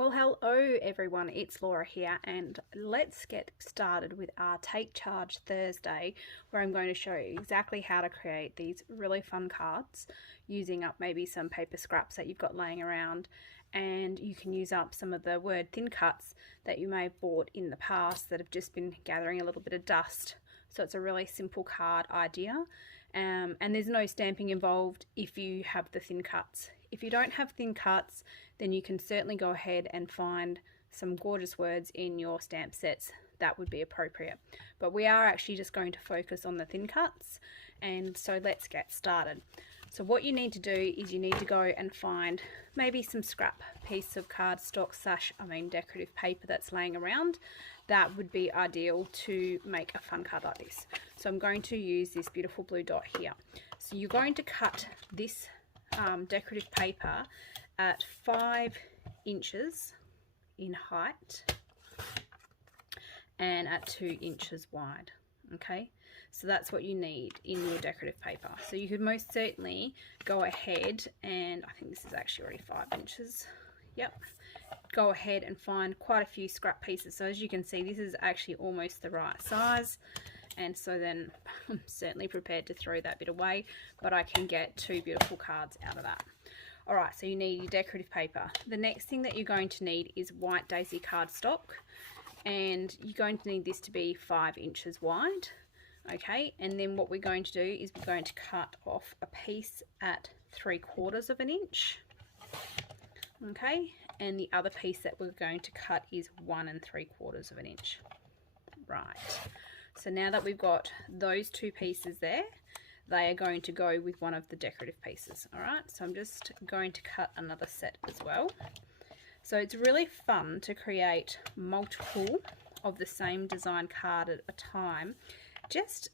Well, hello everyone, it's Laura here, and let's get started with our Take Charge Thursday, where I'm going to show you exactly how to create these really fun cards using up maybe some paper scraps that you've got laying around, and you can use up some of the word thin cuts that you may have bought in the past that have just been gathering a little bit of dust. So it's a really simple card idea, and there's no stamping involved if you have the thin cuts. If you don't have thin cuts, then you can certainly go ahead and find some gorgeous words in your stamp sets that would be appropriate. But we are actually just going to focus on the thin cuts, and so let's get started. So what you need to do is you need to go and find maybe some scrap piece of cardstock / decorative paper that's laying around. That would be ideal to make a fun card like this. So I'm going to use this beautiful blue dot here. So you're going to cut this decorative paper at 5 inches in height and at 2 inches wide. Okay, so that's what you need in your decorative paper. So you could most certainly go ahead, and I think this is actually already 5 inches. Yep, go ahead and find quite a few scrap pieces. So as you can see, this is actually almost the right size, and so then I'm certainly prepared to throw that bit away, but I can get 2 beautiful cards out of that. Alright, so you need your decorative paper. The next thing that you're going to need is white daisy cardstock, and you're going to need this to be 5 inches wide. Okay, and then what we're going to do is we're going to cut off a piece at 3/4 of an inch. Okay, and the other piece that we're going to cut is 1 3/4 of an inch. Right, so now that we've got those 2 pieces there, they are going to go with one of the decorative pieces. All right, so I'm just going to cut another set as well. So it's really fun to create multiple of the same design card at a time. Just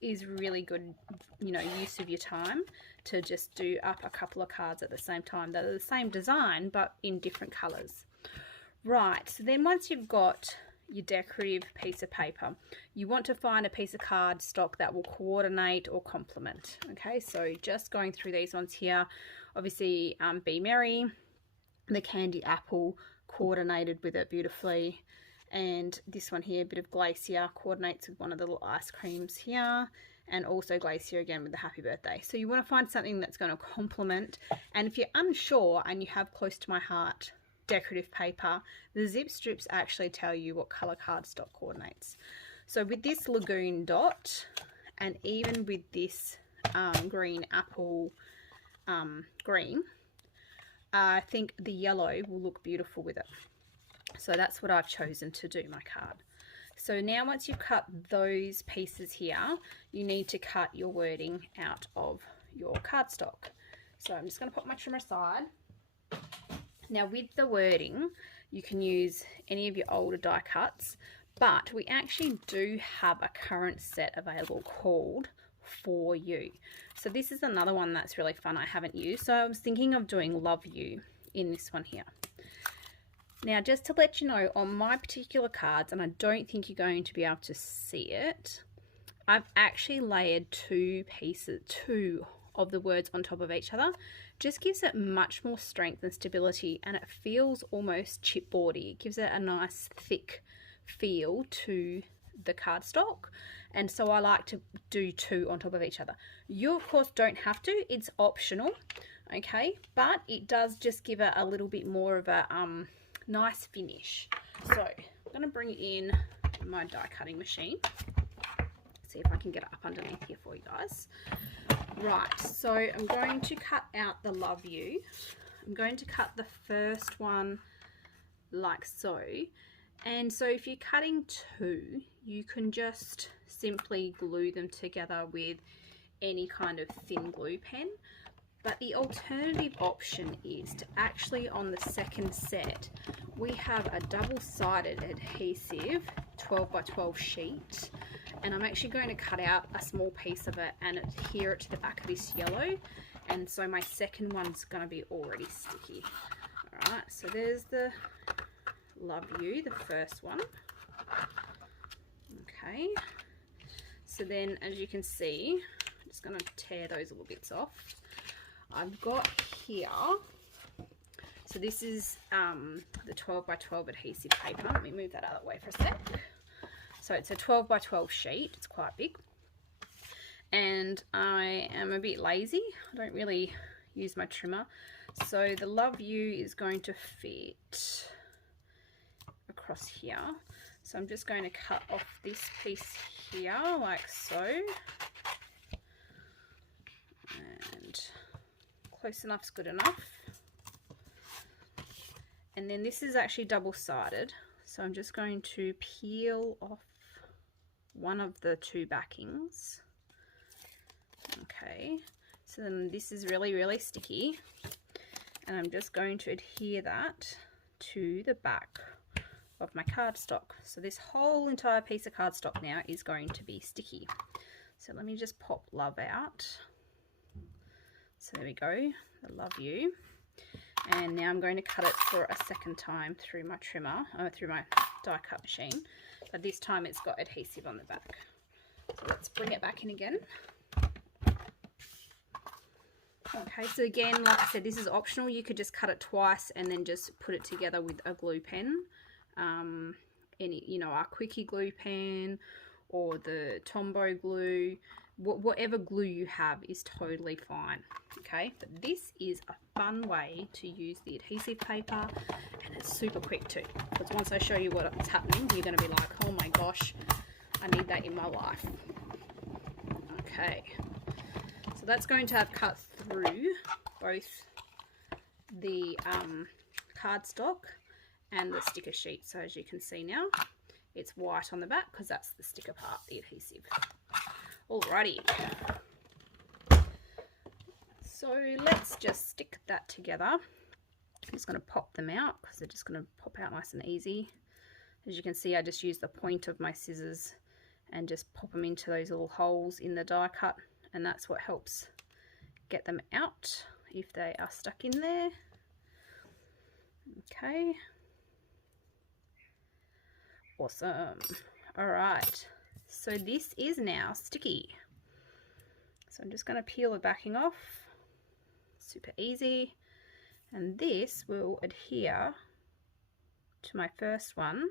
is really good, use of your time to just do up a couple of cards at the same time that are the same design but in different colors. Right, so then once you've got your decorative piece of paper, you want to find a piece of cardstock that will coordinate or complement. Okay, so just going through these ones here, obviously Be Merry, the candy apple coordinated with it beautifully, and this one here, a bit of Glacier, coordinates with one of the little ice creams here, and also Glacier again with the happy birthday. So you want to find something that's going to complement, and if you're unsure and you have close to my heart decorative paper, the zip strips actually tell you what color cardstock coordinates. So with this lagoon dot, and even with this green apple green, I think the yellow will look beautiful with it. So that's what I've chosen to do my card. So now once you've cut those pieces here, you need to cut your wording out of your cardstock. So I'm just going to put my trimmer aside. Now with the wording, you can use any of your older die cuts, but we actually do have a current set available called For You. So this is another one that's really fun I haven't used. So I was thinking of doing Love You in this one here. Now just to let you know, on my particular cards, and I don't think you're going to be able to see it, I've actually layered 2 of the words on top of each other. Just gives it much more strength and stability, and it feels almost chipboardy. It gives it a nice thick feel to the cardstock, and so I like to do 2 on top of each other. You of course don't have to, it's optional, okay, but it does just give it a little bit more of a nice finish. So I'm going to bring in my die cutting machine, see if I can get it up underneath here for you guys. Right, so I'm going to cut out the Love You. I'm going to cut the first one like so. And so if you're cutting 2, you can just simply glue them together with any kind of thin glue pen. But the alternative option is to actually, on the second set, we have a double-sided adhesive 12 by 12 sheet, and I'm actually going to cut out a small piece of it and adhere it to the back of this yellow, and so my second one's going to be already sticky. Alright, so there's the Love You, the first one. Okay, so then as you can see, I'm just going to tear those little bits off. I've got here So this is the 12 by 12 adhesive paper. Let me move that out of the way for a sec. So it's a 12 by 12 sheet. It's quite big. And I am a bit lazy. I don't really use my trimmer. So the Love You is going to fit across here. So I'm just going to cut off this piece here like so. And close enough's good enough. And then this is actually double-sided, so I'm just going to peel off one of the two backings. Okay, so then this is really, really sticky, and I'm just going to adhere that to the back of my cardstock. So this whole entire piece of cardstock now is going to be sticky. So let me just pop Love out. So there we go, the Love You. And now I'm going to cut it for a second time through my trimmer, through my die cut machine. But this time it's got adhesive on the back. So let's bring it back in again. Okay, so again, like I said, this is optional. You could just cut it twice and then just put it together with a glue pen. Any, you know, our Quickie glue pen or the Tombow glue. Whatever glue you have is totally fine, okay? But this is a fun way to use the adhesive paper, and it's super quick too, because once I show you what's happening, you're going to be like, oh my gosh, I need that in my life. Okay, so that's going to have cut through both the cardstock and the sticker sheet. So as you can see now, it's white on the back because that's the sticker part, the adhesive. Alrighty, so let's just stick that together. I'm just going to pop them out because they're just going to pop out nice and easy. As you can see, I just use the point of my scissors and just pop them into those little holes in the die cut, and that's what helps get them out if they are stuck in there. Okay, awesome. Alright, so this is now sticky. So I'm just going to peel the backing off. Super easy. And this will adhere to my first one.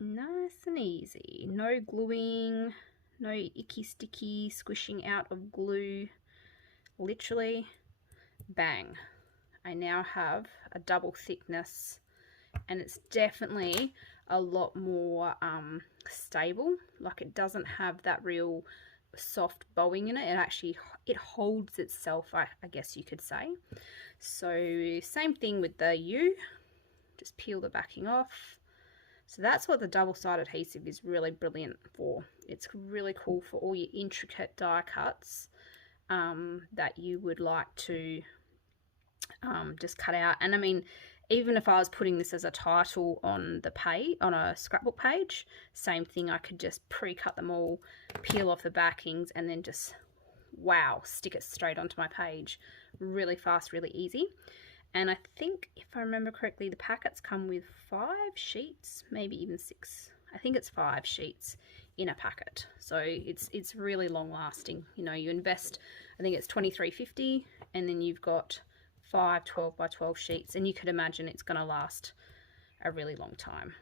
Nice and easy. No gluing, no icky sticky squishing out of glue. Literally, bang. I now have a double thickness, and it's definitely a lot more stable. Like, it doesn't have that real soft bowing in it. It holds itself, I guess you could say. So same thing with the U. Just peel the backing off. So that's what the double-sided adhesive is really brilliant for. It's really cool for all your intricate die cuts that you would like to just cut out. And I mean, even if I was putting this as a title on the page, on a scrapbook page, same thing. I could just pre-cut them all, peel off the backings, and then just, wow, stick it straight onto my page. Really fast, really easy. And I think, if I remember correctly, the packets come with 5 sheets, maybe even 6. I think it's 5 sheets in a packet. So it's really long lasting. You know, you invest, I think it's $23.50, and then you've got 5 12 by 12 sheets, and you could imagine it's going to last a really long time.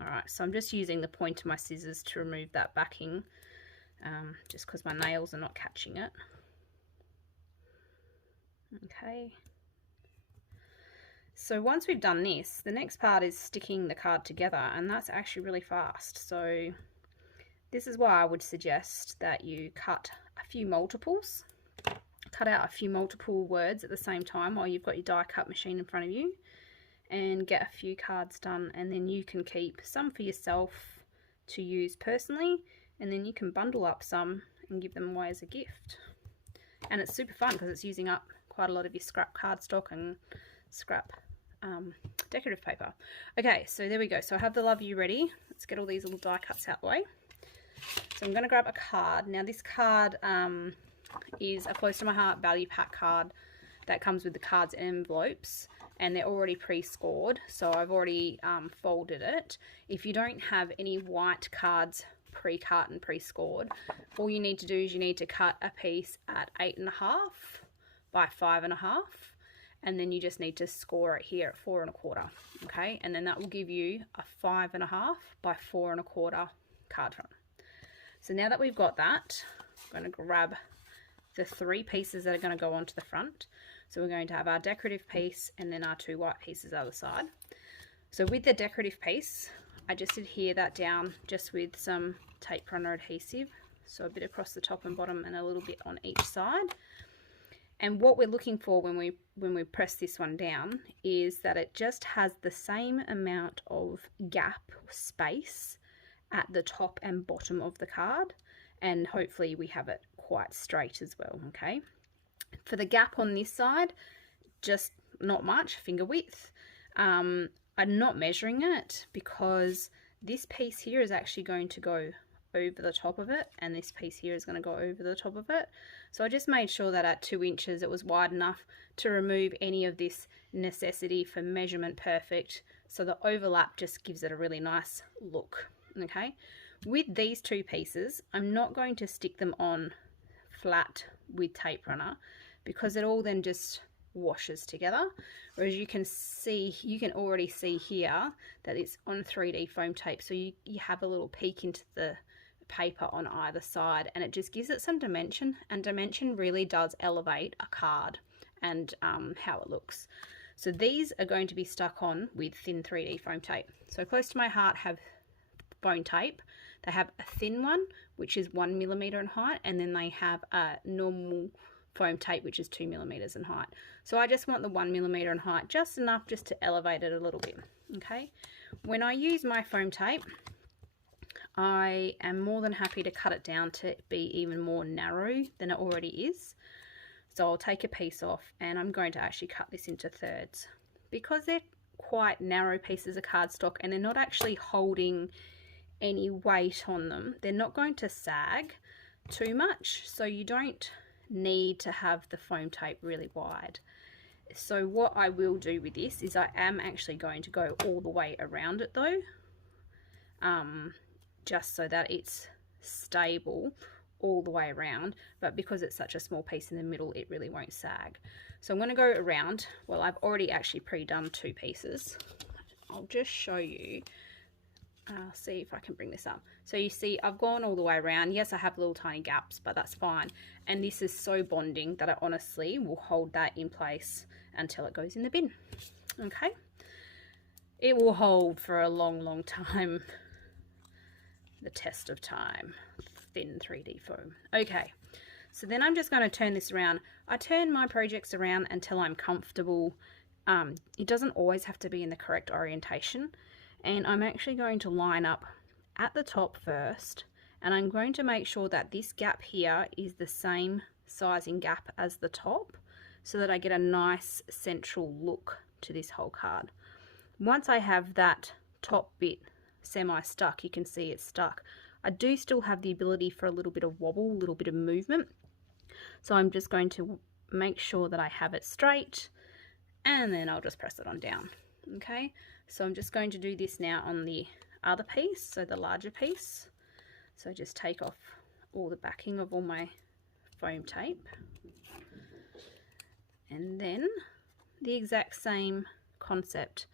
Alright, so I'm just using the point of my scissors to remove that backing, just because my nails are not catching it. Okay, so once we've done this, the next part is sticking the card together, and that's actually really fast. So this is why I would suggest that you cut a few multiples. Cut out a few multiple words at the same time while you've got your die cut machine in front of you, and get a few cards done, and then you can keep some for yourself to use personally, and then you can bundle up some and give them away as a gift. And it's super fun because it's using up quite a lot of your scrap cardstock and scrap decorative paper. Okay, so there we go. So I have the Love You ready. Let's get all these little die cuts out the way. So I'm going to grab a card. Now this card is a close to my heart value pack card that comes with the cards and envelopes, and they're already pre-scored, so I've already folded it. If you don't have any white cards pre-cut and pre-scored, all you need to do is you need to cut a piece at 8.5 by 5.5, and then you just need to score it here at 4 1/4. Okay, and then that will give you a 5 1/2 by 4 1/4 card front. So now that we've got that, I'm going to grab the 3 pieces that are going to go onto the front. So we're going to have our decorative piece and then our 2 white pieces either side. So with the decorative piece, I just adhere that down just with some tape runner adhesive. So a bit across the top and bottom and a little bit on each side. And what we're looking for when we press this one down is that it just has the same amount of gap space at the top and bottom of the card, and hopefully we have it quite straight as well. Okay, for the gap on this side, just not much, finger width. I'm not measuring it because this piece here is actually going to go over the top of it, and this piece here is going to go over the top of it. So I just made sure that at 2 inches it was wide enough to remove any of this necessity for measurement perfect, so the overlap just gives it a really nice look. Okay, with these 2 pieces, I'm not going to stick them on flat with tape runner because it all then just washes together, whereas you can already see here that it's on 3D foam tape, so you have a little peek into the paper on either side, and it just gives it some dimension, and dimension really does elevate a card and how it looks. So these are going to be stuck on with thin 3D foam tape. So Close to My Heart have foam tape. They have a thin one which is 1 millimeter in height, and then they have a normal foam tape which is 2 millimeters in height. So I just want the 1 millimeter in height, just enough just to elevate it a little bit. Okay, when I use my foam tape, I am more than happy to cut it down to be even more narrow than it already is. So I'll take a piece off and I'm going to actually cut this into thirds. Because they're quite narrow pieces of cardstock and they're not actually holding any weight on them, they're not going to sag too much, so you don't need to have the foam tape really wide. So what I will do with this is I am actually going to go all the way around it though, just so that it's stable all the way around, but because it's such a small piece in the middle, it really won't sag. So I'm going to go around. Well, I've already actually pre-done 2 pieces. I'll just show you. I'll see if I can bring this up. So you see I've gone all the way around. Yes, I have little tiny gaps, but that's fine. And this is so bonding that I honestly will hold that in place until it goes in the bin. Okay, it will hold for a long time. The test of time. Thin 3D foam. Okay, so then I'm just going to turn this around. I turn my projects around until I'm comfortable. It doesn't always have to be in the correct orientation, and I'm actually going to line up at the top first, and I'm going to make sure that this gap here is the same sizing gap as the top, so that I get a nice central look to this whole card. Once I have that top bit semi-stuck, you can see it's stuck, I do still have the ability for a little bit of wobble, a little bit of movement. So I'm just going to make sure that I have it straight, and then I'll just press it on down. Okay, so I'm just going to do this now on the other piece, so the larger piece. So just take off all the backing of all my foam tape, and then the exact same concept,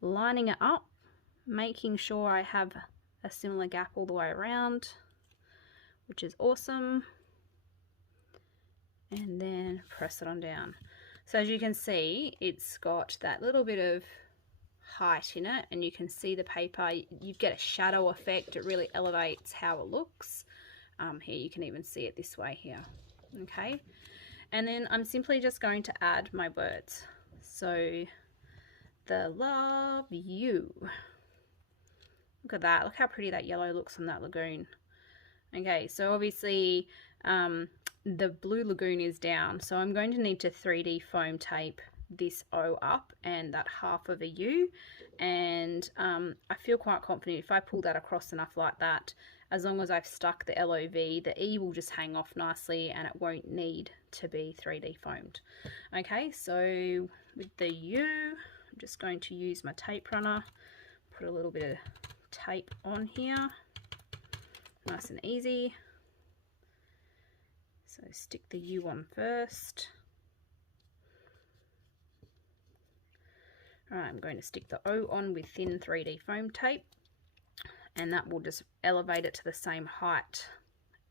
lining it up, making sure I have a similar gap all the way around, which is awesome, and then press it on down. So as you can see, it's got that little bit of height in it, and you can see the paper. You get a shadow effect. It really elevates how it looks. Here you can even see it this way here. Okay, and then I'm simply just going to add my words. So, the love you. Look at that. Look how pretty that yellow looks on that lagoon. Okay, so obviously the blue lagoon is down, so I'm going to need to 3D foam tape this O up and that half of a U, and I feel quite confident if I pull that across enough like that, as long as I've stuck the LOV, the E will just hang off nicely and it won't need to be 3D foamed. Okay, so with the U, I'm just going to use my tape runner, put a little bit of tape on here, nice and easy. So stick the U on first, Alright, I'm going to stick the O on with thin 3D foam tape, and that will just elevate it to the same height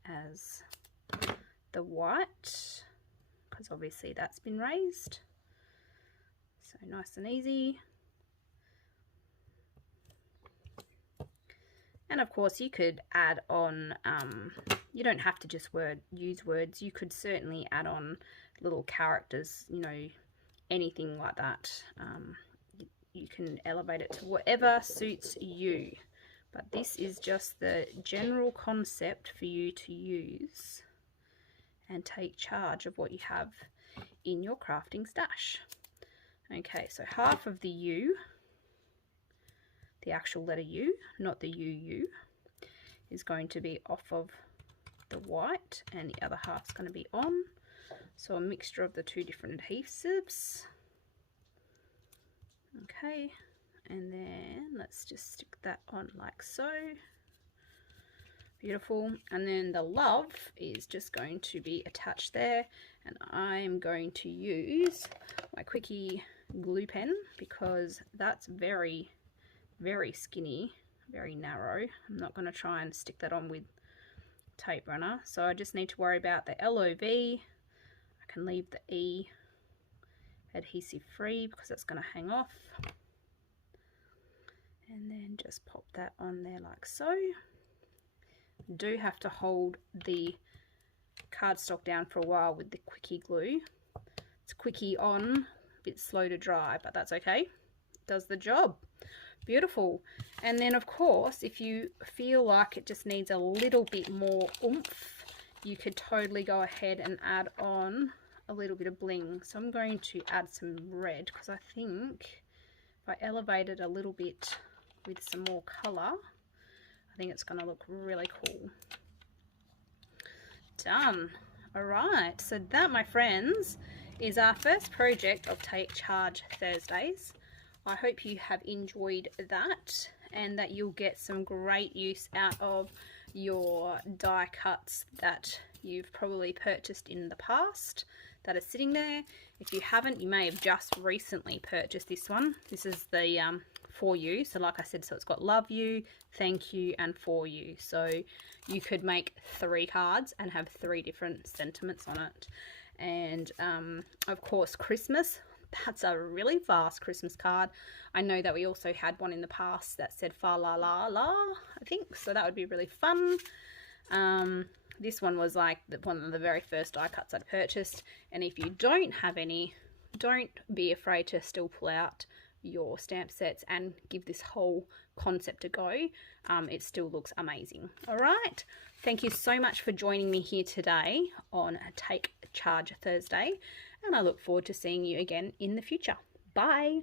as the white, because obviously that's been raised. So nice and easy. And of course you could add on, you don't have to just use words, you could certainly add on little characters, you know, anything like that. You can elevate it to whatever suits you. But this is just the general concept for you to use and take charge of what you have in your crafting stash. Okay, so half of the U, the actual letter U, not the UU, is going to be off of the white, and the other half's going to be on. So a mixture of the two different adhesives. Okay, and then let's just stick that on like so. Beautiful. And then the love is just going to be attached there, and I'm going to use my Quickie glue pen because that's very, very skinny, very narrow. I'm not going to try and stick that on with tape runner, so I just need to worry about the LOV. I can leave the E adhesive free because that's going to hang off, and then just pop that on there like so. Do have to hold the cardstock down for a while with the Quickie glue. It's Quickie on, a bit slow to dry, but that's okay, does the job. Beautiful. And then of course, if you feel like it just needs a little bit more oomph, you could totally go ahead and add on a little bit of bling. So I'm going to add some red because I think if I elevate it a little bit with some more colour, I think it's going to look really cool. Done. Alright, so that, my friends, is our first project of Take Charge Thursdays. I hope you have enjoyed that and that you'll get some great use out of your die cuts that you've probably purchased in the past that are sitting there. If you haven't, you may have just recently purchased this one. This is the For You. So like I said, so it's got love you, thank you, and for you. So you could make 3 cards and have 3 different sentiments on it. And of course, Christmas. That's a really fast Christmas card. I know that we also had one in the past that said fa la la la, I think. So that would be really fun. This one was like one of the very first die cuts I'd purchased. And if you don't have any, don't be afraid to still pull out your stamp sets and give this whole concept a go. It still looks amazing. All right. Thank you so much for joining me here today on Take Charge Thursday. And I look forward to seeing you again in the future. Bye.